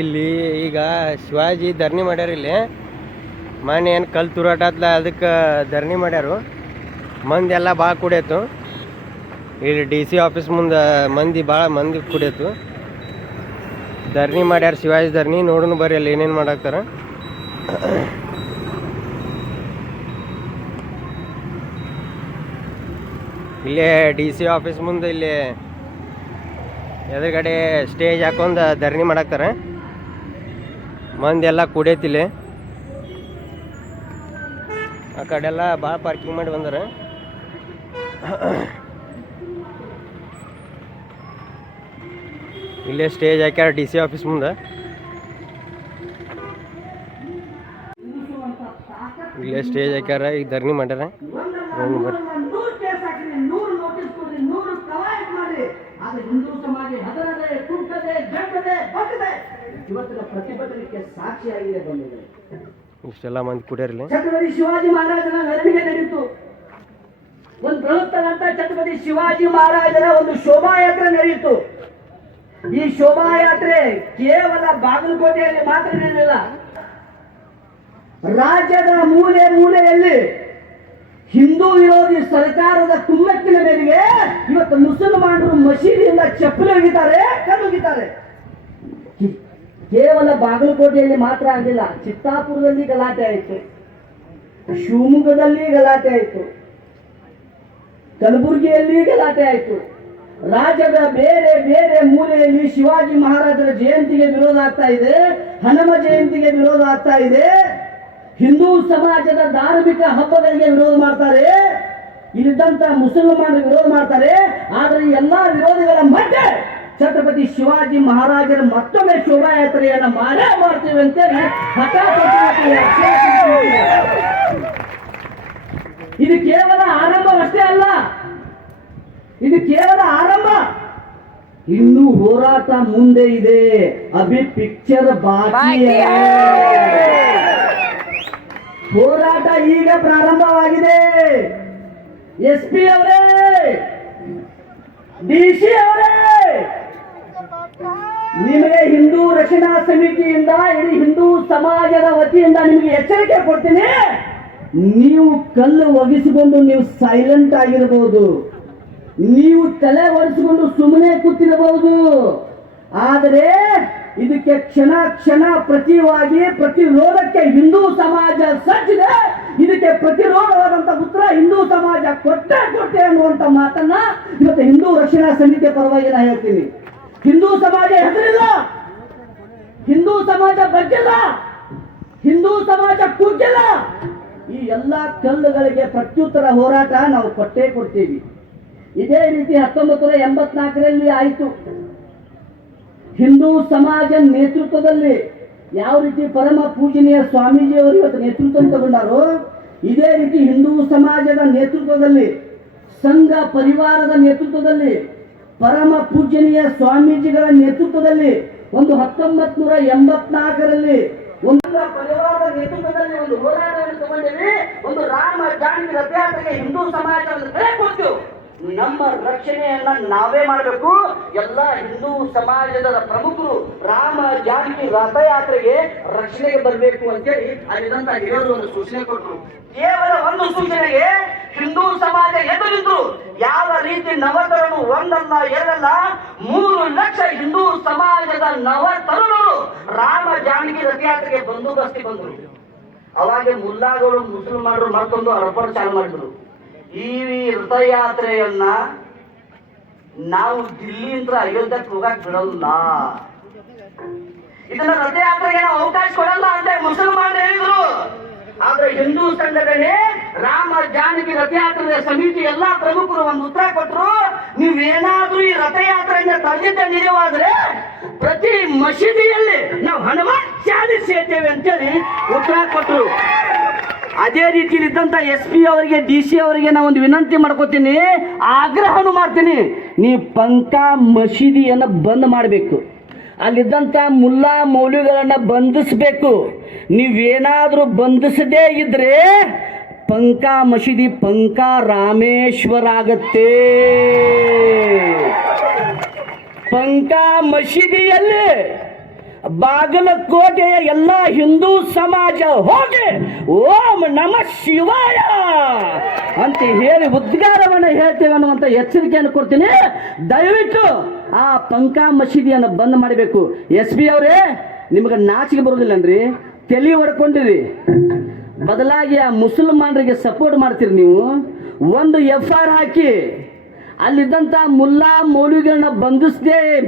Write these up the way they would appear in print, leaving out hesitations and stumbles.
ಇಲ್ಲಿ ಈಗ ಶಿವಾಜಿ ಧರಣಿ ಮಾಡ್ಯಾರ. ಇಲ್ಲಿ ಮೊನ್ನೆ ಏನು ಕಲ್ಲು ತೂರಾಟತ್ಲ ಅದಕ್ಕೆ ಧರಣಿ ಮಾಡ್ಯಾರು. ಮಂದಿ ಎಲ್ಲ ಭಾಳ ಕುಡಿಯತ್ತು. ಇಲ್ಲಿ DC ಆಫೀಸ್ ಮುಂದೆ ಭಾಳ ಮಂದಿ ಕುಡಿಯತ್ತು. ಧರಣಿ ಮಾಡ್ಯಾರ ಶಿವಾಜಿ ಧರಣಿ. ನೋಡೋಣ ಬರ್ರಿ ಅಲ್ಲಿ ಏನೇನು ಮಾಡಾಕ್ತಾರ. ಇಲ್ಲೇ DC ಆಫೀಸ್ ಮುಂದೆ ಇಲ್ಲಿ ಎದುರುಗಡೆ ಸ್ಟೇಜ್ ಹಾಕೊಂಡು ಧರಣಿ ಮಾಡಾಕ್ತಾರೆ. ಮಂದಿ ಎಲ್ಲ ಕುಡಿಯತಿಲ್ಲ. ಆ ಕಡೆ ಎಲ್ಲ ಭಾಳ ಪಾರ್ಕಿಂಗ್ ಮಾಡಿ ಬಂದಾರೆ. ಇಲ್ಲೇ ಸ್ಟೇಜ್ ಹಾಕ್ಯಾರ DC ಆಫೀಸ್ ಮುಂದೆ. ಇಲ್ಲೇ ಸ್ಟೇಜ್ ಹಾಕ್ಯಾರ, ಈಗ ಧರಣಿ ಮಾಡ್ಯಾರ. ಬರ್ರಿ. ಹಿಂದೂ ಸಮಾಜ ಹದರದೆ ಕುಂಟದೆ ಜಂಟದೆ ಬಗ್ಗದೆ ಇವತ್ತಿನ ಪ್ರತಿಭಟನೆಗೆ ಸಾಕ್ಷಿಯಾಗಿದೆ ಬಂದಿದೆ. ಇಷ್ಟೆಲ್ಲ ಮಂದಿ ಕುಡಿಯರ್ಲಿ. ಛತ್ರಪತಿ ಶಿವಾಜಿ ಮಹಾರಾಜನ ಮೆರವಣಿಗೆ ನಡೆಯಿತು. ಒಂದು ಬೃಹತ್ತರಂತ ಛತ್ರಪತಿ ಶಿವಾಜಿ ಮಹಾರಾಜನ ಒಂದು ಶೋಭಾಯಾತ್ರೆ ನಡೆಯಿತು. ಈ ಶೋಭಾಯಾತ್ರೆ ಕೇವಲ ಬಾಗಲಕೋಟೆಯಲ್ಲಿ ಮಾತ್ರ ನಡೆಯಲಿಲ್ಲ. ರಾಜ್ಯದ ಮೂಲೆ ಮೂಲೆಯಲ್ಲಿ ಹಿಂದೂ ವಿರೋಧಿ ಸರ್ಕಾರದ ಕುಮ್ಮಕ್ಕಿನ ಮೇರೆಗೆ ಇವತ್ತು ಮುಸಲ್ಮಾನರು ಮಸೀದಿಯಿಂದ ಚಪ್ಪಲಿ ಒಗಿತಾರೆ, ಕಲ್ಲುಗಿತಾರೆ. ಕೇವಲ ಬಾಗಲಕೋಟೆಯಲ್ಲಿ ಮಾತ್ರ ಆಗಿಲ್ಲ, ಚಿತ್ತಾಪುರದಲ್ಲಿ ಗಲಾಟೆ ಆಯಿತು, ಶಿವಮೊಗ್ಗದಲ್ಲಿ ಗಲಾಟೆ ಆಯಿತು, ಕಲಬುರಗಿಯಲ್ಲಿ ಗಲಾಟೆ ಆಯಿತು. ರಾಜ್ಯದ ಬೇರೆ ಬೇರೆ ಮೂಲೆಯಲ್ಲಿ ಶಿವಾಜಿ ಮಹಾರಾಜರ ಜಯಂತಿಗೆ ವಿರೋಧ ಆಗ್ತಾ ಇದೆ, ಹನುಮ ಜಯಂತಿಗೆ ವಿರೋಧ ಆಗ್ತಾ ಇದೆ, ಹಿಂದೂ ಸಮಾಜದ ಧಾರ್ಮಿಕ ಹಬ್ಬಗಳಿಗೆ ವಿರೋಧ ಮಾಡ್ತಾರೆ, ಇಲ್ಲಿದ್ದಂತ ಮುಸಲ್ಮಾನರು ವಿರೋಧ ಮಾಡ್ತಾರೆ. ಆದರೆ ಎಲ್ಲಾ ವಿರೋಧಿಗಳ ಮಧ್ಯೆ ಛತ್ರಪತಿ ಶಿವಾಜಿ ಮಹಾರಾಜರ ಮತ್ತೊಮ್ಮೆ ಶೋಭಾಯಾತ್ರೆಯನ್ನ ಮಾಡೇ ಮಾಡ್ತೀವಿ ಅಂತೇಳಿ ಹಠ. ಇದು ಕೇವಲ ಆರಂಭವಷ್ಟೇ ಅಲ್ಲ, ಇದು ಕೇವಲ ಆರಂಭ. ಇನ್ನೂ ಹೋರಾಟ ಮುಂದೆ ಇದೆ. ಅಭಿ ಪಿಕ್ಚರ್ ಬಾಕಿ. ಹೋರಾಟ ಈಗ ಪ್ರಾರಂಭವಾಗಿದೆ. SP ಅವರೇ, DC ಅವರೇ, ನಿಮಗೆ ಹಿಂದೂ ರಕ್ಷಣಾ ಸಮಿತಿಯಿಂದ ಇಡೀ ಹಿಂದೂ ಸಮಾಜದ ವತಿಯಿಂದ ನಿಮಗೆ ಎಚ್ಚರಿಕೆ ಕೊಡ್ತೀನಿ. ನೀವು ಕಲ್ಲು ಒಗಿಸಿಕೊಂಡು ನೀವು ಸೈಲೆಂಟ್ ಆಗಿರಬಹುದು, ನೀವು ತಲೆ ಒರೆಸಿಕೊಂಡು ಸುಮ್ಮನೆ ಕೂತಿರಬಹುದು. ಆದರೆ ಇದಕ್ಕೆ ಕ್ಷಣ ಕ್ಷಣ ಪ್ರತಿರೋಧಕ್ಕೆ ಹಿಂದೂ ಸಮಾಜ ಸಜ್ಜಿದೆ. ಇದಕ್ಕೆ ಪ್ರತಿರೋಧವಾದಂತ ಉತ್ತರ ಹಿಂದೂ ಸಮಾಜ ಕೊಟ್ಟೆ ಅನ್ನುವಂತ ಮಾತನ್ನ ಇವತ್ತು ಹಿಂದೂ ರಕ್ಷಣಾ ಸಮಿತಿಯ ಪರವಾಗಿ ನಾನು ಹೇಳ್ತೀನಿ. ಹಿಂದೂ ಸಮಾಜ ಹೆದರಿಲ್ಲ, ಹಿಂದೂ ಸಮಾಜ ಬಗ್ಗಿಲ್ಲ, ಹಿಂದೂ ಸಮಾಜ ಕುಗ್ಗಿಲ್ಲ. ಈ ಎಲ್ಲಾ ಕಲ್ಲುಗಳಿಗೆ ಪ್ರತ್ಯುತ್ತರ ಹೋರಾಟ ನಾವು ಕೊಟ್ಟೇ ಕೊಡ್ತೀವಿ. ಇದೇ ರೀತಿ 1984ರಲ್ಲಿ ಆಯಿತು. ಹಿಂದೂ ಸಮಾಜ ನೇತೃತ್ವದಲ್ಲಿ ಯಾವ ರೀತಿ ಪರಮ ಪೂಜನೀಯ ಸ್ವಾಮೀಜಿಯವರು ಇವತ್ತು ನೇತೃತ್ವ ತಗೊಂಡಾರೋ, ಇದೇ ರೀತಿ ಹಿಂದೂ ಸಮಾಜದ ನೇತೃತ್ವದಲ್ಲಿ, ಸಂಘ ಪರಿವಾರದ ನೇತೃತ್ವದಲ್ಲಿ, ಪರಮ ಪೂಜನೀಯ ಸ್ವಾಮೀಜಿಗಳ ನೇತೃತ್ವದಲ್ಲಿ ಒಂದು 1984ರಲ್ಲಿ ಒಂದು ಪರಿವಾರದ ನೇತೃತ್ವದಲ್ಲಿ ಒಂದು ಹೋರಾಟವನ್ನು ತಗೊಂಡಿವಿ. ಒಂದು ರಾಮ ಜಾನಕಿ ರಥಯಾತ್ರೆಗೆ ಹಿಂದೂ ಸಮಾಜವನ್ನು ಕರೆ ಕೊಟ್ಟು ನಮ್ಮ ರಕ್ಷಣೆಯನ್ನ ನಾವೇ ಮಾಡಬೇಕು. ಎಲ್ಲ ಹಿಂದೂ ಸಮಾಜದ ಪ್ರಮುಖರು ರಾಮ ಜಾನಕಿ ರಥಯಾತ್ರೆಗೆ ರಕ್ಷಣೆಗೆ ಬರಬೇಕು ಅಂತೇಳಿ ಅಲ್ಲಿದ್ದಂತ ಹಿರಿಯರು ಒಂದು ಸೂಚನೆ ಕೊಟ್ಟರು. ಕೇವಲ ಒಂದು ಸೂಚನೆಗೆ ಹಿಂದೂ ಸಮಾಜ ಎದುರಿದ್ರು. ಯಾವ ರೀತಿ ನವತರುಣರು ಒಂದಲ್ಲ ಎರಡಲ್ಲ 3 ಲಕ್ಷ ಹಿಂದೂ ಸಮಾಜದ ನವತರುಣರು ರಾಮ ಜಾನಕಿ ರಥಯಾತ್ರೆಗೆ ಬಂದೋಬಸ್ತಿ ಬಂದರು. ಅವಾಗ ಮುಲ್ಲಾಗಳು ಮುಸಲ್ಮಾನರು ಮತ್ತೊಂದು ಅರ್ಪಣೆ ಚಾಲು ಮಾಡಿದ್ರು. ಈ ರಥಯಾತ್ರೆಯನ್ನ ನಾವು ದಿಲ್ಲಿಯಿಂದ ಅಯೋಧ್ಯಕ್ಕೆ ಹೋಗಕ್ ಬಿಡೋಲ್ಲ, ಇದನ್ನ ರಥಯಾತ್ರೆಗೆ ನಾವು ಅವಕಾಶ ಕೊಡಲ್ಲ ಅಂತ ಮುಸಲ್ಮಾನರು ಹೇಳಿದ್ರು. ಆದ್ರೆ ಹಿಂದೂ ಸಂಘಟನೆ ರಾಮ ಜಾನಕಿ ರಥಯಾತ್ರೆ ಸಮಿತಿ ಎಲ್ಲಾ ಪ್ರಮುಖರು ಒಂದು ಉತ್ತರ ಕೊಟ್ಟರು. ನೀವೇನಾದ್ರೂ ಈ ರಥಯಾತ್ರೆಯಿಂದ ತಡೆದಿದ್ದ ನಿಜವಾದ್ರೆ ಪ್ರತಿ ಮಸೀದಿಯಲ್ಲಿ ನಾವು ಹನುಮಾನ್ ಚಾಲಿಸ್ ಹೇಳ್ತೇವೆ ಅಂತೇಳಿ ಉತ್ತರ ಕೊಟ್ಟರು. ಅದೇ ರೀತಿಯಲ್ಲಿದ್ದಂತ SP ಅವರಿಗೆ DC ಅವರಿಗೆ ನಾವು ಒಂದು ವಿನಂತಿ ಮಾಡ್ಕೋತೀನಿ, ಆಗ್ರಹನು ಮಾಡ್ತೀನಿ. ನೀವು ಪಂಕಾ ಮಸೀದಿಯನ್ನು ಬಂದ್ ಮಾಡಬೇಕು, ಅಲ್ಲಿದ್ದಂಥ ಮುಲ್ಲಾ ಮೌಲ್ಯಗಳನ್ನ ಬಂಧಿಸಬೇಕು. ನೀವೇನಾದರೂ ಬಂಧಿಸದೇ ಇದ್ರೆ ಪಂಕಾ ಮಸೀದಿ ಪಂಕಾ ರಾಮೇಶ್ವರ ಆಗತ್ತೆ. ಪಂಕಾ ಮಸೀದಿಯಲ್ಲಿ ಬಾಗಲಕೋಟೆಯ ಎಲ್ಲ ಹಿಂದೂ ಸಮಾಜ ಹೋಗಿ ಓಂ ನಮ ಶಿವಾಯ ಅಂತ ಹೇಳಿ ಉದ್ಗಾರವನ್ನು ಹೇಳ್ತೇವೆ ಅನ್ನುವಂಥ ಎಚ್ಚರಿಕೆಯನ್ನು ಕೊಡ್ತೀನಿ. ದಯವಿಟ್ಟು ಆ ಪಂಕಾ ಮಸೀದಿಯನ್ನು ಬಂದ್ ಮಾಡಬೇಕು. SP ಅವರೇ, ನಿಮಗೆ ನಾಚಿಕೆ ಬರೋದಿಲ್ಲನ್ರಿ, ತಲೆ ಹೊಡ್ಕೊಂಡಿರಿ. ಬದಲಾಗಿ ಆ ಮುಸಲ್ಮಾನರಿಗೆ ಸಪೋರ್ಟ್ ಮಾಡ್ತೀರಿ. ನೀವು ಒಂದು FIR ಹಾಕಿ ಅಲ್ಲಿದ್ದಂಥ ಮುಲ್ಲಾ ಮೌಲ್ವಿಗಳನ್ನ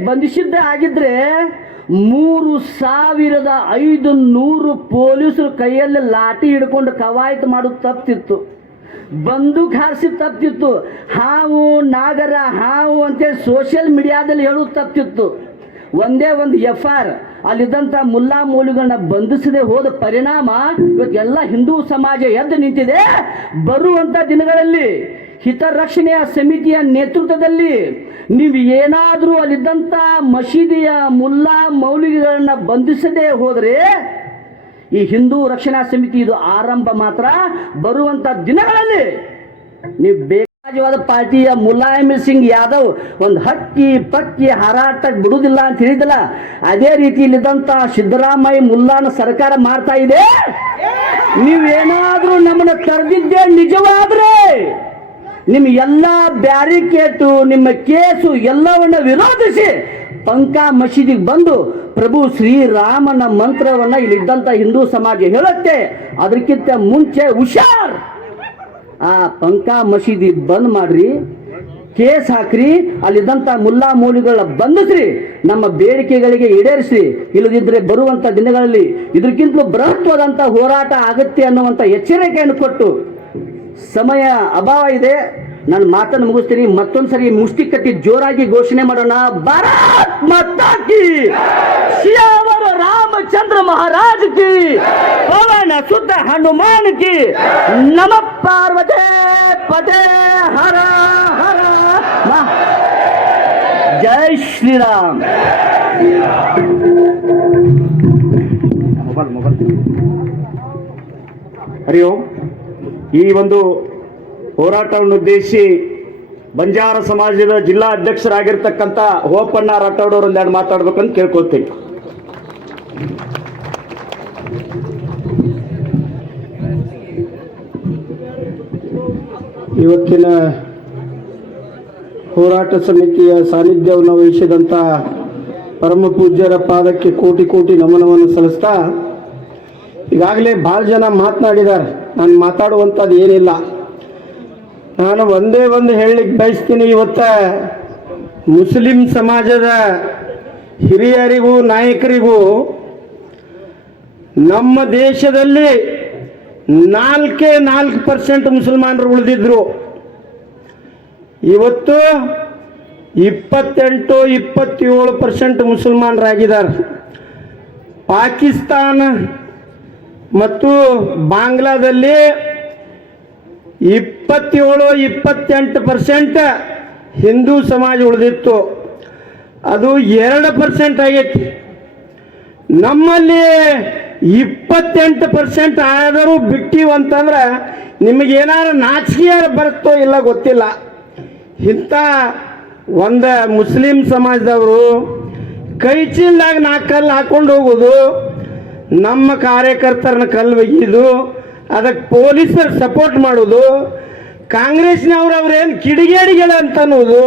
ಬಂಧಿಸಿದ್ದೇ ಆಗಿದ್ರೆ 3500 ಪೊಲೀಸರು ಕೈಯಲ್ಲಿ ಲಾಠಿ ಹಿಡ್ಕೊಂಡು ಕವಾಯತ್ ಮಾಡೋದು ತಪ್ತಿತ್ತು, ಬಂದೂಕ್ ಹಾರಿಸಿ ತಪ್ತಿತ್ತು, ಹಾವು ನಾಗರ ಹಾವು ಅಂತೇಳಿ ಸೋಷಿಯಲ್ ಮೀಡಿಯಾದಲ್ಲಿ ಹೇಳೋದು ತಪ್ತಿತ್ತು. ಒಂದೇ ಒಂದು FIR ಅಲ್ಲಿದ್ದಂಥ ಮುಲ್ಲಾ ಮೌಲ್ವಿಗಳನ್ನ ಬಂಧಿಸದೆ ಹೋದ ಪರಿಣಾಮ ಇವತ್ತೆಲ್ಲ ಹಿಂದೂ ಸಮಾಜ ಎದ್ದು ನಿಂತಿದೆ. ಬರುವಂಥ ದಿನಗಳಲ್ಲಿ ಹಿತರಕ್ಷಣೆಯ ಸಮಿತಿಯ ನೇತೃತ್ವದಲ್ಲಿ ನೀವು ಏನಾದರೂ ಅಲ್ಲಿದ್ದಂಥ ಮಸೀದಿಯ ಮುಲ್ಲಾ ಮೌಲ್ವಿಗಳನ್ನ ಬಂಧಿಸದೇ ಹೋದರೆ ಈ ಹಿಂದೂ ರಕ್ಷಣಾ ಸಮಿತಿ ಇದು ಆರಂಭ ಮಾತ್ರ. ಬರುವಂಥ ದಿನಗಳಲ್ಲಿ ನೀವು ಬೇಕಾದ ಪಾರ್ಟಿಯ ಮುಲಾಯಂ ಸಿಂಗ್ ಯಾದವ್ ಒಂದು ಹಕ್ಕಿ ಪಕ್ಕಿ ಹಾರಾಟಕ್ಕೆ ಬಿಡುವುದಿಲ್ಲ ಅಂತ ಹೇಳಿದಲ್ಲ, ಅದೇ ರೀತಿಯಲ್ಲಿದ್ದಂಥ ಸಿದ್ದರಾಮಯ್ಯ ಮುಲ್ಲಾನ ಸರ್ಕಾರ ಮಾಡ್ತಾ ಇದೆ. ನೀವೇನಾದರೂ ನಮ್ಮನ್ನು ತಡೆದಿದ್ದೇ ನಿಜವಾದ್ರೆ ನಿಮ್ಮ ಎಲ್ಲ ಬ್ಯಾರಿಕೇಟು ನಿಮ್ಮ ಕೇಸು ಎಲ್ಲವನ್ನ ವಿರೋಧಿಸಿ ಪಂಕಾ ಮಸೀದಿಗೆ ಬಂದು ಪ್ರಭು ಶ್ರೀರಾಮನ ಮಂತ್ರವನ್ನ ಇಲ್ಲಿದ್ದಂಥ ಹಿಂದೂ ಸಮಾಜ ಹೇಳುತ್ತೆ. ಅದಕ್ಕಿಂತ ಮುಂಚೆ ಹುಷಾರ್, ಆ ಪಂಕಾ ಮಸೀದಿ ಬಂದ್ ಮಾಡ್ರಿ, ಕೇಸ್ ಹಾಕ್ರಿ, ಅಲ್ಲಿದ್ದಂಥ ಮುಲ್ಲಾ ಮೌಲ್ವಿಗಳ ಬಂಧಿಸ್ರಿ, ನಮ್ಮ ಬೇಡಿಕೆಗಳಿಗೆ ಈಡೇರಿಸ್ರಿ. ಇಲ್ಲದಿದ್ದರೆ ಬರುವಂಥ ದಿನಗಳಲ್ಲಿ ಇದಕ್ಕಿಂತಲೂ ಬೃಹತ್ವಾದಂಥ ಹೋರಾಟ ಆಗುತ್ತೆ ಅನ್ನುವಂಥ ಎಚ್ಚರಿಕೆಯನ್ನು ಕೊಟ್ಟು, ಸಮಯ ಅಭಾವ ಇದೆ, ನಾನು ಮಾತನ್ನು ಮುಗಿಸ್ತೀನಿ. ಮತ್ತೊಂದ್ಸರಿ ಮುಷ್ಟಿ ಕಟ್ಟಿ ಜೋರಾಗಿ ಘೋಷಣೆ ಮಾಡೋಣ. ಭಾರತ್ ಮಾತಾ ಕಿ, ಶ್ರೀರಾಮ ರಾಮಚಂದ್ರ ಮಹಾರಾಜ್ ಕಿ, ಪವನ ಸುತ ಹನುಮಾನ್ ಕಿ, ನಮ ಪಾರ್ವತಿ ಪದೇ ಹರ ಹರ ಜೈ ಶ್ರೀರಾಮ್. ಹರಿ ಓಂ. ಈ ಒಂದು ಹೋರಾಟವನ್ನು ಉದ್ದೇಶಿಸಿ ಬಂಜಾರ ಸಮಾಜದ ಜಿಲ್ಲಾ ಅಧ್ಯಕ್ಷರಾಗಿರ್ತಕ್ಕಂಥ ಹೋಪಣ್ಣ ರಾಠೋಡ್ ಅವರು ಒಂದೆರಡು ಮಾತಾಡ್ಬೇಕಂತ ಕೇಳ್ಕೊತೀನಿ. ಇವತ್ತಿನ ಹೋರಾಟ ಸಮಿತಿಯ ಸಾನ್ನಿಧ್ಯವನ್ನು ವಹಿಸಿದಂಥ ಪರಮ ಪೂಜ್ಯರ ಪಾದಕ್ಕೆ ಕೋಟಿ ಕೋಟಿ ನಮನವನ್ನು ಸಲ್ಲಿಸ್ತಾ, ಈಗಾಗಲೇ ಭಾಳ ಜನ ಮಾತನಾಡಿದ್ದಾರೆ, ನಾನು ಮಾತಾಡುವಂಥದ್ದು ಏನಿಲ್ಲ. ನಾನು ಒಂದೇ ಒಂದು ಹೇಳಲಿಕ್ಕೆ ಬಯಸ್ತೀನಿ. ಇವತ್ತ ಮುಸ್ಲಿಂ ಸಮಾಜದ ಹಿರಿಯರಿಗೂ ನಾಯಕರಿಗೂ ನಮ್ಮ ದೇಶದಲ್ಲಿ 4% ಮುಸಲ್ಮಾನರು ಉಳಿದಿದ್ರು. ಇವತ್ತು 28-27% ಮುಸಲ್ಮಾನರಾಗಿದ್ದಾರೆ. ಪಾಕಿಸ್ತಾನ ಮತ್ತು ಬಾಂಗ್ಲಾದಲ್ಲಿ 27-28% ಹಿಂದೂ ಸಮಾಜ ಉಳಿದಿತ್ತು. ಅದು 2% ಆಗೈತಿ. ನಮ್ಮಲ್ಲಿ 28% ಆದರೂ ಬಿಟ್ಟಿವಂತಂದ್ರೆ ನಿಮಗೇನಾರು ನಾಚಿಕೆ ಬರುತ್ತೋ ಇಲ್ಲ ಗೊತ್ತಿಲ್ಲ. ಇಂಥ ಒಂದು ಮುಸ್ಲಿಂ ಸಮಾಜದವರು ಕೈ ಚೀಲದಾಗ 4 ಕಲ್ಲು ಹಾಕೊಂಡು ಹೋಗೋದು, ನಮ್ಮ ಕಾರ್ಯಕರ್ತರನ್ನ ಕಲ್ಲು ಒಯ್ಯೋದು, ಅದಕ್ಕೆ ಪೊಲೀಸರು ಸಪೋರ್ಟ್ ಮಾಡೋದು, ಕಾಂಗ್ರೆಸ್ನವ್ರು ಅವ್ರೇನು ಕಿಡಿಗೇಡಿಗಳು ಅಂತ ಅನ್ನೋದು,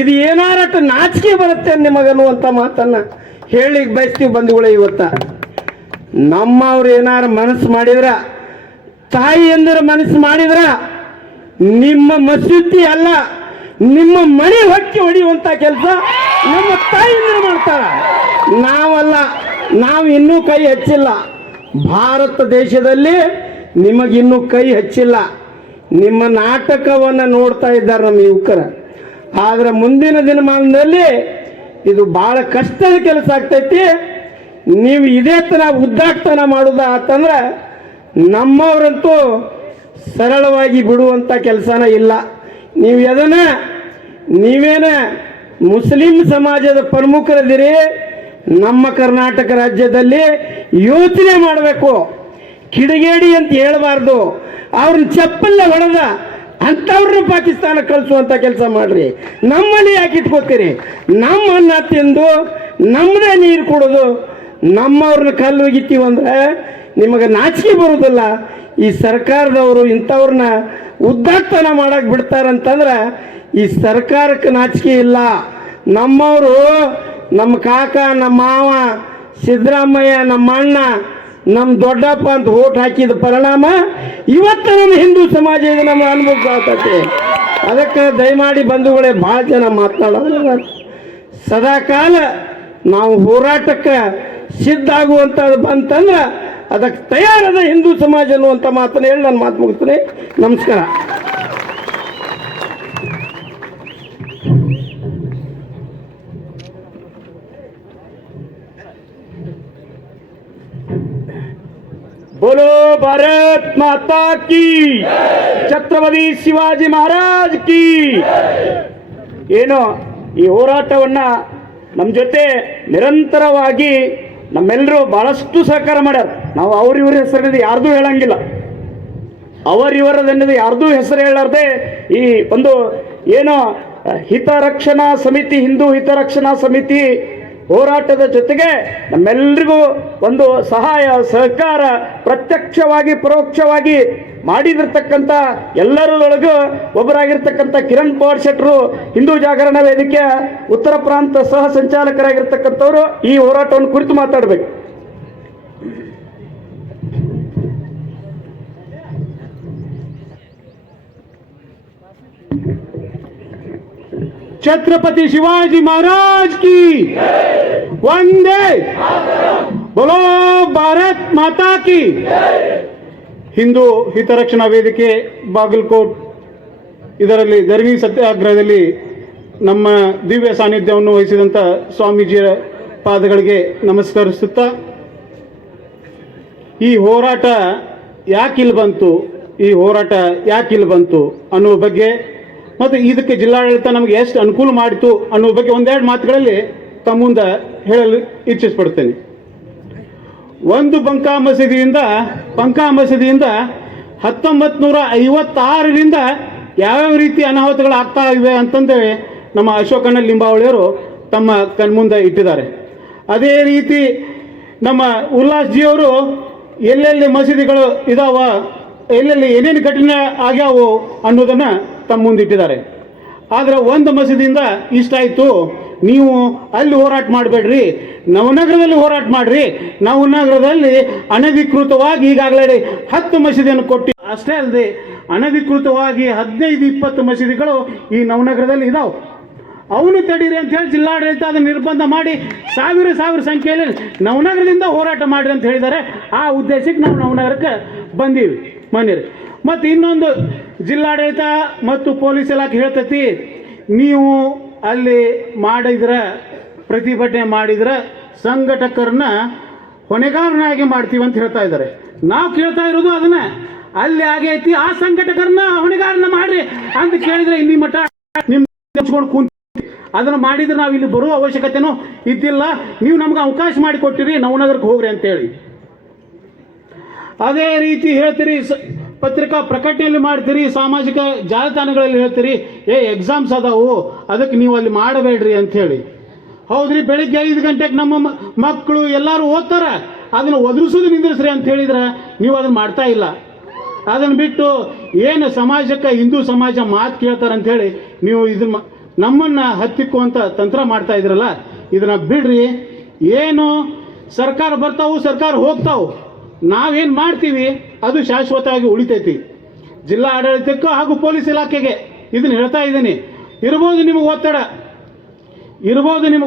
ಇದು ಏನಾರಟ್ಟು ನಾಚಿಕೆ ಬರುತ್ತೆ ನಿಮಗನ್ನುವಂಥ ಮಾತನ್ನು ಹೇಳಲಿಕ್ಕೆ ಬಯಸ್ತೀವಿ ಬಂಧುಗಳೇ. ಇವತ್ತ ನಮ್ಮವ್ರು ಏನಾರು ಮನಸ್ಸು ಮಾಡಿದ್ರ, ತಾಯಿ ಎಂದ್ರೆ ಮನಸ್ಸು ಮಾಡಿದ್ರ ನಿಮ್ಮ ಮಸೂತಿ ಅಲ್ಲ, ನಿಮ್ಮ ಮನೆ ಹೊಕ್ಕಿ ಹೊಡೆಯುವಂತ ಕೆಲಸ ನಮ್ಮ ತಾಯಿಯಿಂದ ಮಾಡ್ತಾರ. ನಾವಲ್ಲ, ನಾವು ಇನ್ನೂ ಕೈ ಹಚ್ಚಿಲ್ಲ. ಭಾರತ ದೇಶದಲ್ಲಿ ನಿಮಗಿನ್ನೂ ಕೈ ಹಚ್ಚಿಲ್ಲ. ನಿಮ್ಮ ನಾಟಕವನ್ನು ನೋಡ್ತಾ ಇದ್ದಾರೆ ನಮ್ಮ ಯುವಕರ. ಆದ್ರೆ ಮುಂದಿನ ದಿನಮಾನದಲ್ಲಿ ಇದು ಬಹಳ ಕಷ್ಟದ ಕೆಲಸ ಆಗ್ತೈತಿ. ನೀವು ಇದೇ ತರ ಉದ್ದಾಟತನ ಮಾಡೋದ ಆತಂದ್ರೆ ನಮ್ಮವರಂತೂ ಸರಳವಾಗಿ ಬಿಡುವಂಥ ಕೆಲಸನ ಇಲ್ಲ. ನೀವು ಎದನ್ನ ನೀವೇನ ಮುಸ್ಲಿಂ ಸಮಾಜದ ಪ್ರಮುಖರಿದ್ದೀರಿ. ನಮ್ಮ ಕರ್ನಾಟಕ ರಾಜ್ಯದಲ್ಲಿ ಯೋಚನೆ ಮಾಡಬೇಕು. ಕಿಡಿಗೇಡಿ ಅಂತ ಹೇಳಬಾರ್ದು. ಅವ್ರನ್ನ ಚಪ್ಪಲ್ಲ ಹೊಡೆದ ಅಂಥವ್ರನ್ನ ಪಾಕಿಸ್ತಾನ ಕಳಿಸುವಂಥ ಕೆಲಸ ಮಾಡ್ರಿ. ನಮ್ಮಲ್ಲಿ ಯಾಕೆ ಇಟ್ಕೋತೀರಿ? ನಮ್ಮನ್ನ ತಿಂದು ನಮ್ಮದೇ ನೀರು ಕುಡೋದು, ನಮ್ಮವ್ರನ್ನ ಕಲ್ಲು ಒಗಿತೀವಂದ್ರೆ ನಿಮಗೆ ನಾಚಿಕೆ ಬರುವುದಿಲ್ಲ. ಈ ಸರ್ಕಾರದವರು ಇಂಥವ್ರನ್ನ ಉದ್ದಾಟತನ ಮಾಡಕ್ಕೆ ಬಿಡ್ತಾರಂತಂದ್ರೆ ಈ ಸರ್ಕಾರಕ್ಕೆ ನಾಚಿಕೆ ಇಲ್ಲ. ನಮ್ಮವರು, ನಮ್ಮ ಕಾಕ, ನಮ್ಮ ಮಾವ ಸಿದ್ದರಾಮಯ್ಯ, ನಮ್ಮ ಅಣ್ಣ, ನಮ್ಮ ದೊಡ್ಡಪ್ಪ ಅಂತ ಓಟ್ ಹಾಕಿದ ಪರಿಣಾಮ ಇವತ್ತು ನಮ್ಮ ಹಿಂದೂ ಸಮಾಜ ಇದು ನಮ್ಮ ಅನುಭವಿಸ್ತಾಗ್ತೈತಿ. ಅದಕ್ಕೆ ದಯಮಾಡಿ ಬಂಧುಗಳೇ, ಭಾಳ ಜನ ಮಾತನಾಡೋದು ಸದಾ ಕಾಲ ನಾವು ಹೋರಾಟಕ್ಕೆ ಸಿದ್ಧ ಆಗುವಂಥದ್ದು ಬಂತಂದ್ರೆ ಅದಕ್ಕೆ ತಯಾರಾದ ಹಿಂದೂ ಸಮಾಜ ಅನ್ನುವಂಥ ಮಾತನ್ನು ಹೇಳಿ ನಾನು ಮಾತು ಮುಗಿಸ್ತೇನೆ. ನಮಸ್ಕಾರ. बोलो भारत माता की, ಛತ್ರಪತಿ ಶಿವಾಜಿ ಮಹಾರಾಜ್ ಕಿ. ಏನು ಈ ಹೋರಾಟವನ್ನ ನಮ್ಮ ಜೊತೆ ನಿರಂತರವಾಗಿ ನಮ್ಮೆಲ್ಲರೂ ಬಹಳಷ್ಟು ಸಹಕಾರ ಮಾಡ್ಯಾರ. ನಾವು ಅವ್ರಿವ್ರ ಹೆಸರಿನಿಂದ ಯಾರ್ದೂ ಹೇಳಂಗಿಲ್ಲ, ಅವರಿವರದೆನ್ನದು ಯಾರ್ದೂ ಹೆಸರು ಹೇಳಾರ್ದೆ ಈ ಒಂದು ಏನೋ ಹಿತರಕ್ಷಣಾ ಸಮಿತಿ, ಹಿಂದೂ ಹಿತರಕ್ಷಣಾ ಸಮಿತಿ ಹೋರಾಟದ ಜೊತೆಗೆ ನಮ್ಮೆಲ್ಲರಿಗೂ ಒಂದು ಸಹಾಯ ಸಹಕಾರ ಪ್ರತ್ಯಕ್ಷವಾಗಿ ಪರೋಕ್ಷವಾಗಿ ಮಾಡಿದಿರ್ತಕ್ಕಂಥ ಎಲ್ಲರೊಳಗೂ ಒಬ್ಬರಾಗಿರ್ತಕ್ಕಂಥ ಕಿರಣ್ ಪವಾರ್ ಶೆಟ್ಟರು, ಹಿಂದೂ ಜಾಗರಣ ವೇದಿಕೆಯ ಉತ್ತರ ಪ್ರಾಂತ ಸಹ ಸಂಚಾಲಕರಾಗಿರ್ತಕ್ಕಂಥವರು ಈ ಹೋರಾಟವನ್ನು ಕುರಿತು ಮಾತಾಡಬೇಕು. छत्रपति शिवाजी महाराज की वंदे, बोलो भारत माता की. ಹಿಂದೂ ಹಿತರಕ್ಷಣಾ ವೇದಿಕೆ ಬಾಗಲಕೋಟ್ ಇದರಲ್ಲಿ ಧರಣಿ ಸತ್ಯಾಗ್ರಹದಲ್ಲಿ ನಮ್ಮ ದಿವ್ಯ ಸಾನ್ನಿಧ್ಯವನ್ನು ವಹಿಸಿದಂಥ ಸ್ವಾಮೀಜಿಯ ಪಾದಗಳಿಗೆ ನಮಸ್ಕರಿಸುತ್ತಾ, ಈ ಹೋರಾಟ ಯಾಕಿಲ್ಲಿ ಬಂತು ಅನ್ನುವ ಬಗ್ಗೆ ಮತ್ತು ಇದಕ್ಕೆ ಜಿಲ್ಲಾಡಳಿತ ನಮಗೆ ಎಷ್ಟು ಅನುಕೂಲ ಮಾಡಿತು ಅನ್ನೋ ಬಗ್ಗೆ ಒಂದೆರಡು ಮಾತುಗಳಲ್ಲಿ ತಮ್ಮ ಮುಂದೆ ಹೇಳಲು ಇಚ್ಛಿಸ್ಪಡ್ತೇನೆ. ಒಂದು ಬಂಕಾ ಮಸೀದಿಯಿಂದ 1956ರಿಂದ ಯಾವ್ಯಾವ ರೀತಿ ಅನಾಹುತಗಳು ಆಗ್ತಾ ಇವೆ ಅಂತಂದೇಳಿ ನಮ್ಮ ಅಶೋಕಣ್ಣ ಲಿಂಬಾವಳಿಯವರು ತಮ್ಮ ಕಣ್ಮುಂದೆ ಇಟ್ಟಿದ್ದಾರೆ. ಅದೇ ರೀತಿ ನಮ್ಮ ಉಲ್ಲಾಸ್ ಜಿಯವರು ಎಲ್ಲೆಲ್ಲಿ ಮಸೀದಿಗಳು ಇದಾವ, ಎಲ್ಲೆಲ್ಲಿ ಏನೇನು ಘಟನೆ ಆಗ್ಯಾವು ಅನ್ನೋದನ್ನು ತಮ್ಮ ಮುಂದಿಟ್ಟಿದ್ದಾರೆ. ಆದರೆ ಒಂದು ಮಸೀದಿಯಿಂದ ಇಷ್ಟ ಆಯಿತು, ನೀವು ಅಲ್ಲಿ ಹೋರಾಟ ಮಾಡಬೇಡ್ರಿ, ನವನಗರದಲ್ಲಿ ಹೋರಾಟ ಮಾಡ್ರಿ. ನವನಗರದಲ್ಲಿ ಅನಧಿಕೃತವಾಗಿ ಈಗಾಗಲೇ 10 ಮಸೀದಿಯನ್ನು ಕೊಟ್ಟು, ಅಷ್ಟೇ ಅಲ್ಲದೆ ಅನಧಿಕೃತವಾಗಿ 15-20 ಮಸೀದಿಗಳು ಈ ನವನಗರದಲ್ಲಿ ಇದಾವೆ. ಅವನು ತಡೀರಿ ಅಂತ ಹೇಳಿ ಜಿಲ್ಲಾಡಳಿತ ಅದನ್ನು ನಿರ್ಬಂಧ ಮಾಡಿ ಸಾವಿರ ಸಂಖ್ಯೆಯಲ್ಲಿ ನವನಗರದಿಂದ ಹೋರಾಟ ಮಾಡಿರಿ ಅಂತ ಹೇಳಿದ್ದಾರೆ. ಆ ಉದ್ದೇಶಕ್ಕೆ ನಾವು ನವನಗರಕ್ಕೆ ಬಂದೀವಿ ಮನೇರಿ. ಮತ್ತು ಇನ್ನೊಂದು ಜಿಲ್ಲಾಡಳಿತ ಮತ್ತು ಪೊಲೀಸ್ ಇಲಾಖೆ ಹೇಳ್ತೈತಿ, ನೀವು ಅಲ್ಲಿ ಪ್ರತಿಭಟನೆ ಮಾಡಿದ್ರೆ ಸಂಘಟಕರನ್ನ ಹೊಣೆಗಾರನಾಗಿ ಮಾಡ್ತೀವಿ ಅಂತ ಹೇಳ್ತಾ ಇದ್ದಾರೆ. ನಾವು ಕೇಳ್ತಾ ಇರೋದು ಅದನ್ನ, ಅಲ್ಲಿ ಆಗೈತಿ ಆ ಸಂಘಟಕರನ್ನ ಹೊಣೆಗಾರನ ಮಾಡ್ರಿ ಅಂತ ಕೇಳಿದ್ರೆ ಇಲ್ಲಿ ಮಠ ನಿಮ್ಕೊಂಡು ಕುಂತ ಅದನ್ನು ಮಾಡಿದ್ರೆ ನಾವು ಇಲ್ಲಿ ಬರುವ ಅವಶ್ಯಕತೆನೂ ಇದ್ದಿಲ್ಲ. ನೀವು ನಮ್ಗೆ ಅವಕಾಶ ಮಾಡಿಕೊಟ್ಟಿರಿ, ನವನಗರಕ್ಕೆ ಹೋಗ್ರಿ ಅಂತೇಳಿ. ಅದೇ ರೀತಿ ಹೇಳ್ತೀರಿ, ಪತ್ರಿಕಾ ಪ್ರಕಟಣೆಯಲ್ಲಿ ಮಾಡ್ತೀರಿ, ಸಾಮಾಜಿಕ ಜಾಲತಾಣಗಳಲ್ಲಿ ಹೇಳ್ತೀರಿ, ಎಕ್ಸಾಮ್ಸ್ ಅದಾವು ಅದಕ್ಕೆ ನೀವು ಅಲ್ಲಿ ಮಾಡಬೇಡ್ರಿ ಅಂಥೇಳಿ. ಹೌದ್ರಿ, ಬೆಳಿಗ್ಗೆ 5 ಗಂಟೆಗೆ ನಮ್ಮ ಮಕ್ಕಳು ಎಲ್ಲರೂ ಓದ್ತಾರೆ, ಅದನ್ನು ಒದರಿಸೋದು ನಿಂದಿಸ್ರಿ ಅಂತ ಹೇಳಿದ್ರೆ ನೀವು ಅದನ್ನು ಮಾಡ್ತಾ ಇಲ್ಲ. ಅದನ್ನು ಬಿಟ್ಟು ಏನು ಸಮಾಜಕ್ಕೆ ಹಿಂದೂ ಸಮಾಜ ಮಾತು ಕೇಳ್ತಾರೆ ಅಂಥೇಳಿ ನೀವು ಇದನ್ನ ನಮ್ಮನ್ನು ಹತ್ತಿಕ್ಕುವಂಥ ತಂತ್ರ ಮಾಡ್ತಾ ಇದ್ರಲ್ಲ, ಇದನ್ನು ಬಿಡ್ರಿ. ಏನು ಸರ್ಕಾರ ಬರ್ತಾವು, ಸರ್ಕಾರ ಹೋಗ್ತಾವು. ನಾವೇನು ಮಾಡ್ತೀವಿ ಅದು ಶಾಶ್ವತವಾಗಿ ಉಳಿತೈತಿ. ಜಿಲ್ಲಾ ಆಡಳಿತಕ್ಕೂ ಹಾಗೂ ಪೊಲೀಸ್ ಇಲಾಖೆಗೆ ಇದನ್ನು ಹೇಳ್ತಾ ಇದ್ದೀನಿ. ಇರ್ಬೋದು ನಿಮಗೆ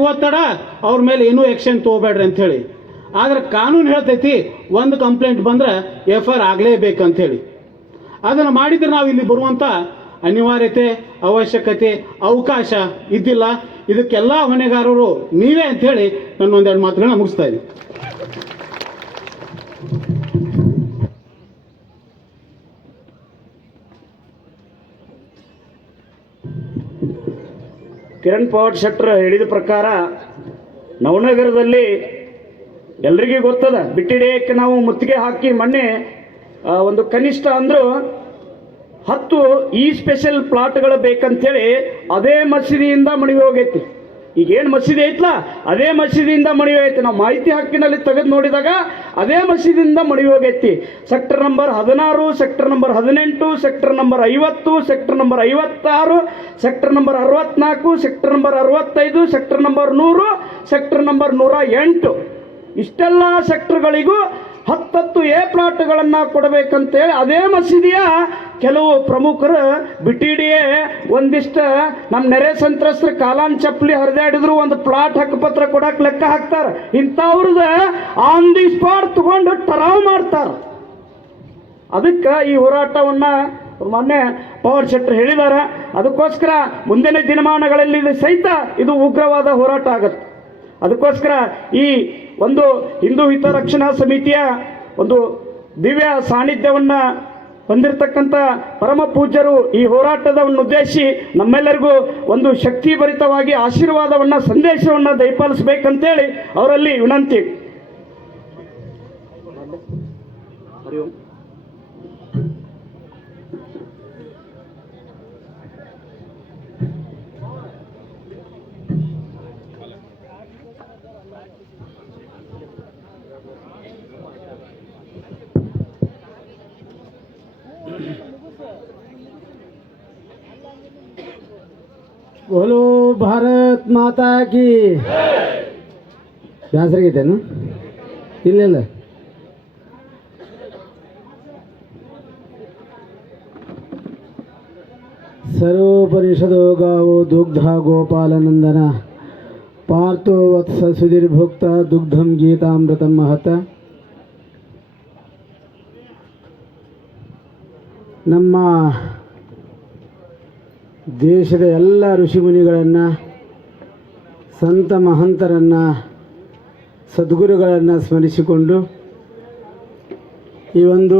ಒತ್ತಡ, ಅವ್ರ ಮೇಲೆ ಏನೂ ಆ್ಯಕ್ಷನ್ ತೊಗೋಬೇಡ್ರಿ ಅಂಥೇಳಿ. ಆದರೆ ಕಾನೂನು ಹೇಳ್ತೈತಿ ಒಂದು ಕಂಪ್ಲೇಂಟ್ ಬಂದರೆ FIR ಆಗಲೇಬೇಕಂಥೇಳಿ. ಅದನ್ನು ಮಾಡಿದರೆ ನಾವು ಇಲ್ಲಿ ಬರುವಂಥ ಅನಿವಾರ್ಯತೆ, ಅವಶ್ಯಕತೆ, ಅವಕಾಶ ಇದ್ದಿಲ್ಲ. ಇದಕ್ಕೆಲ್ಲ ಹೊಣೆಗಾರರು ನೀವೇ ಅಂಥೇಳಿ ನಾನು ಒಂದೆರಡು ಮಾತುಗಳನ್ನ ಮುಗಿಸ್ತಾ ಇದ್ದೀನಿ. ಕಿರಣ್ ಪವಾಡ್ ಶೆಟ್ಟರ್ ಹೇಳಿದ ಪ್ರಕಾರ ನವನಗರದಲ್ಲಿ ಎಲ್ರಿಗೂ ಗೊತ್ತದ, ಬಿಟ್ಟಿಡಿಯಕ್ಕೆ ನಾವು ಮುತ್ತಿಗೆ ಹಾಕಿ ಮೊನ್ನೆ ಒಂದು ಕನಿಷ್ಠ ಅಂದರೂ 10 ಈ ಸ್ಪೆಷಲ್ ಪ್ಲಾಟ್ಗಳು ಬೇಕಂತೇಳಿ ಅದೇ ಮಸೀದಿಯಿಂದ ಮನವಿ ಹೋಗೈತಿ. ಈಗೇನು ಮಸೀದಿ ಐತ್ಲ ಅದೇ ಮಸೀದಿಯಿಂದ ಮನವಿ ಹೋಗೈತಿ. ನಾವು ಮಾಹಿತಿ ಹಕ್ಕಿನಲ್ಲಿ ತೆಗೆದು ನೋಡಿದಾಗ ಅದೇ ಮಸೀದಿಯಿಂದ ಮನವಿ ಹೋಗೈತಿ. Sector number 16, sector number 18, sector number 50, sector number 56, sector number 64, sector number 65, sector number 100, sector number 108 ಇಷ್ಟೆಲ್ಲ ಸೆಕ್ಟರ್ಗಳಿಗೂ 10 ಎ ಪ್ಲಾಟ್ಗಳನ್ನು ಕೊಡಬೇಕಂತೇಳಿ ಅದೇ ಮಸೀದಿಯ ಕೆಲವು ಪ್ರಮುಖರು ಬಿಟ್ಟಿಡಿಯೇ ಒಂದಿಷ್ಟು ನಮ್ಮ ನೆರೆ ಸಂತ್ರಸ್ತರ ಕಾಲಾನ್ ಚಪ್ಪಲಿ ಹರಿದಾಡಿದ್ರು ಒಂದು ಪ್ಲಾಟ್ ಹಕ್ಕುಪತ್ರ ಕೊಡಕ್ಕೆ ಲೆಕ್ಕ ಹಾಕ್ತಾರೆ. ಇಂಥವ್ರದ ಆನ್ ದಿ ಸ್ಪಾಟ್ ತಗೊಂಡು ಟರಾವ್ ಮಾಡ್ತಾರೆ. ಅದಕ್ಕೆ ಈ ಹೋರಾಟವನ್ನು ಮೊನ್ನೆ ಪವಾಡ್ ಶೆಟ್ಟರ್ ಹೇಳಿದ್ದಾರೆ. ಅದಕ್ಕೋಸ್ಕರ ಮುಂದಿನ ದಿನಮಾನಗಳಲ್ಲಿ ಸಹಿತ ಇದು ಉಗ್ರವಾದ ಹೋರಾಟ ಆಗುತ್ತೆ. ಅದಕ್ಕೋಸ್ಕರ ಈ ಒಂದು ಹಿಂದೂ ಹಿತರಕ್ಷಣಾ ಸಮಿತಿಯ ಒಂದು ದಿವ್ಯ ಸಾನ್ನಿಧ್ಯವನ್ನು ಹೊಂದಿರತಕ್ಕಂಥ ಪರಮ ಪೂಜ್ಯರು ಈ ಹೋರಾಟವನ್ನು ಉದ್ದೇಶಿಸಿ ನಮ್ಮೆಲ್ಲರಿಗೂ ಒಂದು ಶಕ್ತಿಭರಿತವಾಗಿ ಆಶೀರ್ವಾದವನ್ನು, ಸಂದೇಶವನ್ನು ದಯಪಾಲಿಸಬೇಕಂತೇಳಿ ಅವರಲ್ಲಿ ವಿನಂತಿ. बोलो ಭಾರತ್ ಮಾತಾ ಕಿ. ಬ್ಯಾಸರಾಗೈತೇನು? ಇಲ್ಲ ಸರ್ವೋಪನಿಷದೋ ಗಾವೋ ದುಗ್ಧ ಗೋಪಾಲನಂದನ ಪಾರ್ಥೋ ವತ್ಸ ಸುಧೀರ್ಭುಕ್ತ ದುಗ್ಧಂ ಗೀತಾಮೃತಂ ಮಹತ. ನಮ್ಮ ದೇಶದ ಎಲ್ಲ ಋಷಿಮುನಿಗಳನ್ನು, ಸಂತ ಮಹಂತರನ್ನು, ಸದ್ಗುರುಗಳನ್ನು ಸ್ಮರಿಸಿಕೊಂಡು ಈ ಒಂದು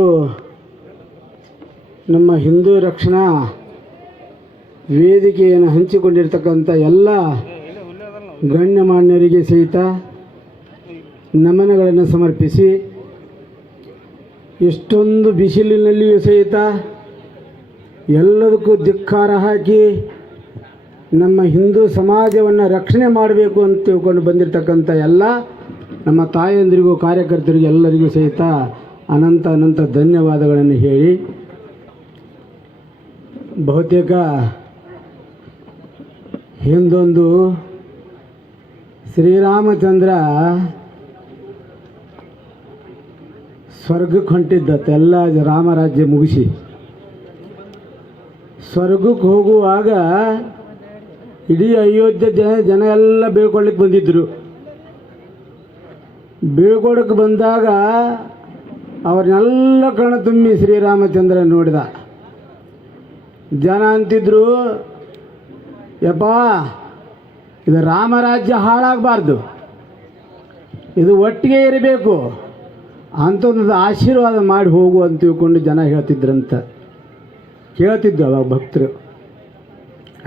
ನಮ್ಮ ಹಿಂದೂ ರಕ್ಷಣಾ ವೇದಿಕೆಯನ್ನು ಹಂಚಿಕೊಂಡಿರ್ತಕ್ಕಂಥ ಎಲ್ಲ ಗಣ್ಯಮಾನ್ಯರಿಗೆ ಸಹಿತ ನಮನಗಳನ್ನು ಸಮರ್ಪಿಸಿ, ಇಷ್ಟೊಂದು ಬಿಸಿಲಿನಲ್ಲಿಯೂ ಸಹಿತ ಎಲ್ಲದಕ್ಕೂ ಧಿಕ್ಕಾರ ಹಾಕಿ ನಮ್ಮ ಹಿಂದೂ ಸಮಾಜವನ್ನು ರಕ್ಷಣೆ ಮಾಡಬೇಕು ಅಂತ ತಿಳ್ಕೊಂಡು ಬಂದಿರತಕ್ಕಂಥ ಎಲ್ಲ ನಮ್ಮ ತಾಯಂದಿರಿಗೂ, ಕಾರ್ಯಕರ್ತರಿಗೂ ಎಲ್ಲರಿಗೂ ಸಹಿತ ಅನಂತ ಧನ್ಯವಾದಗಳನ್ನು ಹೇಳಿ, ಬಹುತೇಕ ಹಿಂದೊಂದು ಶ್ರೀರಾಮಚಂದ್ರ ಸ್ವರ್ಗಕ್ಕೆ ಹೊಂಟಿದ್ದತ್ತೆ. ಎಲ್ಲ ರಾಮರಾಜ್ಯ ಮುಗಿಸಿ ಸ್ವರ್ಗಕ್ಕೆ ಹೋಗುವಾಗ ಇಡೀ ಅಯೋಧ್ಯೆ ಜನ ಎಲ್ಲ ಬೀಳ್ಕೊಳ್ಳಿಕ್ಕೆ ಬಂದಿದ್ದರು. ಬೀಳ್ಕೊಡಕ್ಕೆ ಬಂದಾಗ ಅವ್ರನ್ನೆಲ್ಲ ಕಣ ತುಂಬಿ ಶ್ರೀರಾಮಚಂದ್ರ ನೋಡಿದ. ಜನ ಅಂತಿದ್ರು, ಯಪ್ಪ ಇದು ರಾಮರಾಜ್ಯ ಹಾಳಾಗಬಾರ್ದು, ಇದು ಒಟ್ಟಿಗೆ ಇರಬೇಕು ಅಂತ ಒಂದು ಆಶೀರ್ವಾದ ಮಾಡಿ ಹೋಗು ಅಂತ ತಿಳ್ಕೊಂಡು ಜನ ಕೇಳ್ತಿದ್ದು ಅವಾಗ ಭಕ್ತರು.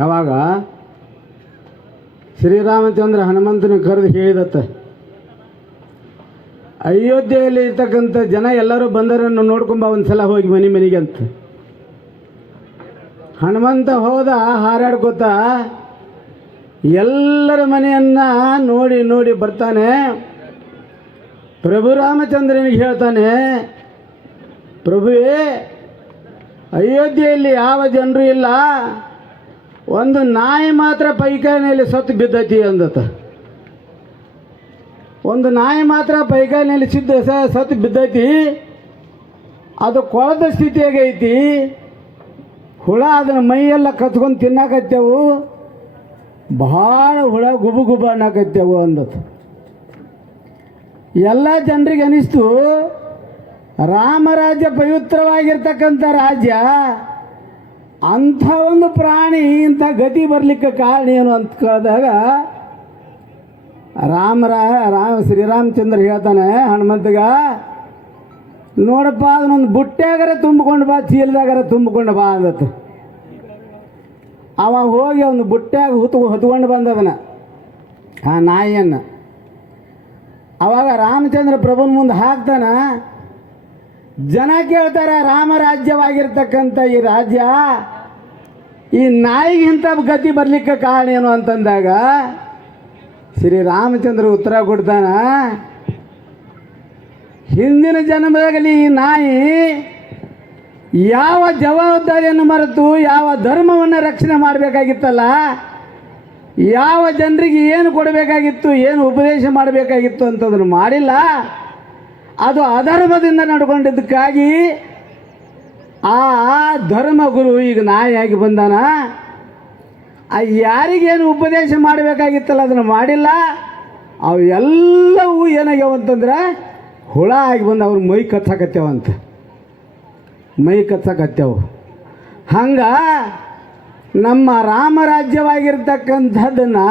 ಆವಾಗ ಶ್ರೀರಾಮಚಂದ್ರ ಹನುಮಂತನ ಕರೆದು ಹೇಳಿದತ್ತ, ಅಯೋಧ್ಯೆಯಲ್ಲಿ ಇರ್ತಕ್ಕಂಥ ಜನ ಎಲ್ಲರೂ ಬಂದರನ್ನು ನೋಡ್ಕೊಂಬ ಒಂದು ಸಲ ಹೋಗಿ ಮನೆಗೆ ಅಂತ. ಹನುಮಂತ ಹೋದ ಹಾರಾಡ್ಕೋತ ಎಲ್ಲರ ಮನೆಯನ್ನು ನೋಡಿ ಬರ್ತಾನೆ. ಪ್ರಭು ರಾಮಚಂದ್ರನಿಗೆ ಹೇಳ್ತಾನೆ, ಪ್ರಭುವೇ, ಅಯೋಧ್ಯೆಯಲ್ಲಿ ಯಾವ ಜನರು ಇಲ್ಲ, ಒಂದು ನಾಯಿ ಮಾತ್ರ ಪೈಖಾನೆಯಲ್ಲಿ ಸತ್ತು ಬಿದ್ದೈತಿ ಅಂದತ. ಒಂದು ನಾಯಿ ಮಾತ್ರ ಪೈಕಾಲಿನಲ್ಲಿ ಸತ್ತು ಬಿದ್ದೈತಿ. ಅದು ಕೊಳದ ಸ್ಥಿತಿಯಾಗ ಐತಿ. ಹುಳ ಅದನ್ನ ಮೈಯೆಲ್ಲ ಕತ್ಕೊಂಡು ತಿನ್ನಾಕತ್ತೇವು. ಭಾಳ ಹುಳ ಗುಬು ಗುಬು ಅನ್ನಕತ್ತೇವು ಅಂದತ್ತು. ಎಲ್ಲ ಜನರಿಗೆ ಅನಿಸ್ತು ರಾಮರಾಜ್ಯ ಪವಿತ್ರವಾಗಿರ್ತಕ್ಕಂಥ ರಾಜ್ಯ, ಅಂಥ ಒಂದು ಪ್ರಾಣಿ ಇಂಥ ಗತಿ ಬರಲಿಕ್ಕೆ ಕಾರಣ ಏನು ಅಂತ ಕೇಳಿದಾಗ ಶ್ರೀರಾಮಚಂದ್ರ ಹೇಳ್ತಾನೆ ಹನುಮಂತಗ, ನೋಡಪ್ಪ ಅದನ್ನೊಂದು ಬುಟ್ಟ್ಯಾಗಾರ ತುಂಬಿಕೊಂಡು ಬಾ, ಚೀಲದಾಗಾರ ತುಂಬಿಕೊಂಡು ಬಾ ಅಂದತ್ತು. ಅವ ಹೋಗಿ ಒಂದು ಬುಟ್ಟ್ಯಾಗ ಹೊತ್ಕೊಂಡು ಬಂದದನ ಆ ನಾಯಿಯನ್ನು. ಅವಾಗ ರಾಮಚಂದ್ರ ಪ್ರಭುನ ಮುಂದೆ ಹಾಕ್ತಾನ. ಜನ ಕೇಳ್ತಾರೆ, ರಾಮರಾಜ್ಯವಾಗಿರ್ತಕ್ಕಂಥ ಈ ರಾಜ್ಯ ಈ ನಾಯಿಗಿಂತ ಗತಿ ಬರಲಿಕ್ಕೆ ಕಾರಣ ಏನು ಅಂತಂದಾಗ ಶ್ರೀರಾಮಚಂದ್ರ ಉತ್ತರ ಕೊಡ್ತಾನ, ಹಿಂದಿನ ಜನ್ಮದಾಗಲಿ ಈ ನಾಯಿ ಯಾವ ಜವಾಬ್ದಾರಿಯನ್ನು ಮರೆತು ಯಾವ ಧರ್ಮವನ್ನು ರಕ್ಷಣೆ ಮಾಡಬೇಕಾಗಿತ್ತಲ್ಲ, ಯಾವ ಜನರಿಗೆ ಏನು ಕೊಡಬೇಕಾಗಿತ್ತು, ಏನು ಉಪದೇಶ ಮಾಡಬೇಕಾಗಿತ್ತು ಅಂತದನ್ನು ಮಾಡಿಲ್ಲ. ಅದು ಅಧರ್ಮದಿಂದ ನಡ್ಕೊಂಡಿದ್ದಕ್ಕಾಗಿ ಆ ಧರ್ಮಗುರು ಈಗ ನಾಯಿಯಾಗಿ ಬಂದಾನ. ಯಾರಿಗೇನು ಉಪದೇಶ ಮಾಡಬೇಕಾಗಿತ್ತಲ್ಲ ಅದನ್ನು ಮಾಡಿಲ್ಲ. ಅವು ಎಲ್ಲವೂ ಏನಾಗ್ಯಾವ ಅಂತಂದ್ರೆ ಹುಳ ಆಗಿ ಬಂದು ಅವ್ರ ಮೈ ಕಚ್ಚಾಕತ್ತೇವಂತ, ಮೈ ಕಚ್ಚಾಕತ್ತೇವು. ಹಂಗೆ ನಮ್ಮ ರಾಮರಾಜ್ಯವಾಗಿರ್ತಕ್ಕಂಥದ್ದನ್ನು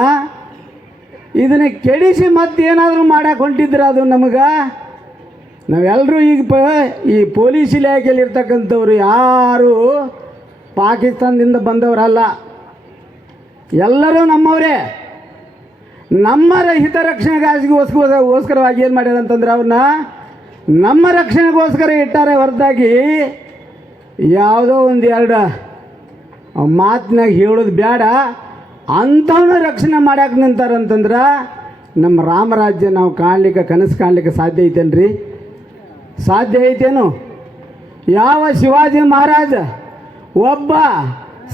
ಇದನ್ನು ಕೆಡಿಸಿ ಮತ್ತೇನಾದರೂ ಮಾಡಕ್ಕೆ ಹೊಂಟಿದ್ರೆ ಅದು ನಮಗೆ, ನಾವೆಲ್ಲರೂ ಈಗ ಈ ಪೊಲೀಸ್ ಇಲಾಖೆಯಲ್ಲಿ ಇರ್ತಕ್ಕಂಥವ್ರು ಯಾರು ಪಾಕಿಸ್ತಾನದಿಂದ ಬಂದವರಲ್ಲ, ಎಲ್ಲರೂ ನಮ್ಮವರೇ. ನಮ್ಮ ಹಿತರಕ್ಷಣೆಗೋಸ್ಕರವಾಗಿ ಏನು ಮಾಡ್ಯಾರ ಅಂತಂದ್ರೆ ಅವ್ರನ್ನ ನಮ್ಮ ರಕ್ಷಣೆಗೋಸ್ಕರ ಇಟ್ಟಾರೆ ಹೊರತಾಗಿ ಯಾವುದೋ ಒಂದು ಎರಡು ಮಾತಿನಾಗ ಹೇಳೋದು ಬೇಡ. ಅಂಥವನ್ನ ರಕ್ಷಣೆ ಮಾಡಕ್ಕೆ ನಿಂತಾರಂತಂದ್ರೆ ನಮ್ಮ ರಾಮರಾಜ್ಯ ನಾವು ಕಾಣಲಿಕ್ಕೆ, ಕನಸು ಕಾಣಲಿಕ್ಕೆ ಸಾಧ್ಯ ಐತೇನ್ರಿ? ಸಾಧ್ಯ ಐತೇನು? ಯಾವ ಶಿವಾಜಿ ಮಹಾರಾಜ ಒಬ್ಬ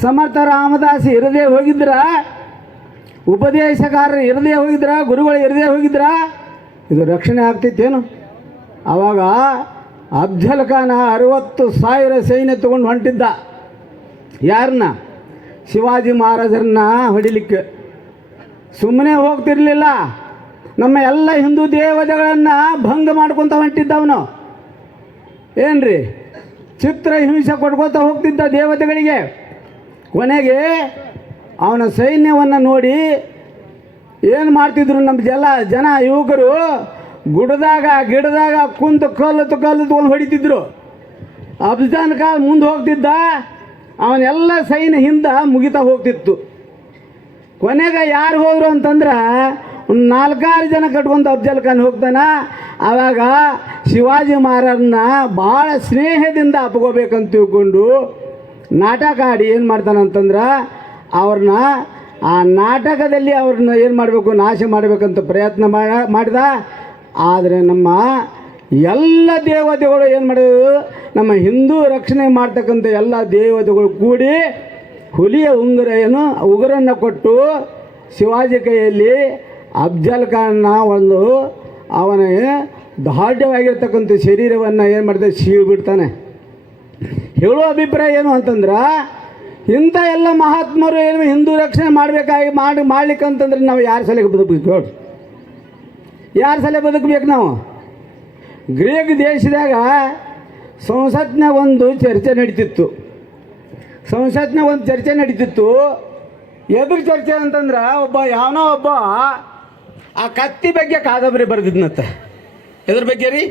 ಸಮರ್ಥ ರಾಮದಾಸ್ ಇರದೇ ಹೋಗಿದ್ರ, ಉಪದೇಶಕಾರರು ಇರದೇ ಹೋಗಿದ್ರ, ಗುರುಗಳು ಇರದೇ ಹೋಗಿದ್ರ ಇದು ರಕ್ಷಣೆ ಆಗ್ತೈತೇನು? ಆವಾಗ ಅಫ್ಜಲ್ ಖಾನ 60,000 ಸೈನ್ಯ ತೊಗೊಂಡು ಹೊಂಟಿದ್ದ. ಯಾರನ್ನ? ಶಿವಾಜಿ ಮಹಾರಾಜರನ್ನ ಹೊಡಿಲಿಕ್ಕೆ. ಸುಮ್ಮನೆ ಹೋಗ್ತಿರ್ಲಿಲ್ಲ, ನಮ್ಮ ಎಲ್ಲ ಹಿಂದೂ ದೇವತೆಗಳನ್ನು ಭಂಗ ಮಾಡ್ಕೊತ ಹೊಂಟಿದ್ದವನು. ಏನ್ರಿ, ಚಿತ್ರ ಹಿಂಸೆ ಕೊಟ್ಕೋತ ಹೋಗ್ತಿದ್ದ ದೇವತೆಗಳಿಗೆ. ಕೊನೆಗೆ ಅವನ ಸೈನ್ಯವನ್ನು ನೋಡಿ ಏನು ಮಾಡ್ತಿದ್ರು ನಮ್ಮ ಜನ ಯುವಕರು, ಗಿಡದಾಗ ಕುಂತು ಕಲ್ಲು ತೊಗೊಂಡು ಹೊಡಿತಿದ್ರು. ಅಫ್ಜಲ್ ಖಾನ್ ಮುಂದೆ ಹೋಗ್ತಿದ್ದ, ಅವನೆಲ್ಲ ಸೈನ್ಯ ಹಿಂದೆ ಮುಗಿತಾ ಹೋಗ್ತಿತ್ತು. ಕೊನೆಗೆ ಯಾರು ಹೋದ್ರು ಅಂತಂದ್ರೆ ಒಂದು 4-6 ಜನ ಕಟ್ಕೊಂಡು ಅಫ್ಜಲ್ ಖಾನ್ ಹೋಗ್ತಾನ. ಆವಾಗ ಶಿವಾಜಿ ಮಹಾರಾಜನ್ನ ಭಾಳ ಸ್ನೇಹದಿಂದ ಅಪ್ಕೋಬೇಕಂತ ತಿಳ್ಕೊಂಡು ನಾಟಕ ಆಡಿ ಏನು ಮಾಡ್ತಾನಂತಂದ್ರೆ ಅವ್ರನ್ನ ಆ ನಾಟಕದಲ್ಲಿ ಅವ್ರನ್ನ ಏನು ಮಾಡಬೇಕು, ನಾಶ ಮಾಡಬೇಕಂತ ಪ್ರಯತ್ನ ಮಾಡಿದ. ಆದರೆ ನಮ್ಮ ಎಲ್ಲ ದೇವತೆಗಳು ಏನು ಮಾಡಿದ್ರು, ನಮ್ಮ ಹಿಂದೂ ರಕ್ಷಣೆ ಮಾಡ್ತಕ್ಕಂಥ ಎಲ್ಲ ದೇವತೆಗಳು ಕೂಡಿ ಹುಲಿಯ ಉಗುರನ್ನು ಕೊಟ್ಟು ಶಿವಾಜಿ ಕೈಯಲ್ಲಿ ಅಫ್ಜಲ್ ಖಾನ್ನ ಒಂದು ಅವನ ದಾಢ್ಯವಾಗಿರ್ತಕ್ಕಂಥ ಶರೀರವನ್ನು ಏನು ಮಾಡ್ತಾರೆ, ಸೀಳ್ಬಿಡ್ತಾನೆ. ಹೇಳೋ ಅಭಿಪ್ರಾಯ ಏನು ಅಂತಂದ್ರೆ, ಇಂಥ ಎಲ್ಲ ಮಹಾತ್ಮರು ಏನು ಹಿಂದೂ ರಕ್ಷಣೆ ಮಾಡ್ಲಿಕ್ಕಂತಂದ್ರೆ ನಾವು ಯಾರ ಸಲಹೆ ಬದುಕಬೇಕು ಹೇಳಿ? ಯಾರ ಸಲಹೆ ಬದುಕಬೇಕು ನಾವು? ಗ್ರೀಕ್ ದೇಶದಾಗ ಸಂಸತ್ನಾಗ ಒಂದು ಚರ್ಚೆ ನಡೀತಿತ್ತು. ಎದುರು ಚರ್ಚೆ ಅಂತಂದ್ರೆ ಯಾವನೋ ಒಬ್ಬ ಆ ಕತ್ತಿ ಬಗ್ಗೆ ಕಾದಂಬರಿ ಬರೆದಿದ್ನತ್ತ. ಎದ್ರ ಬಗ್ಗೆ ರೀ?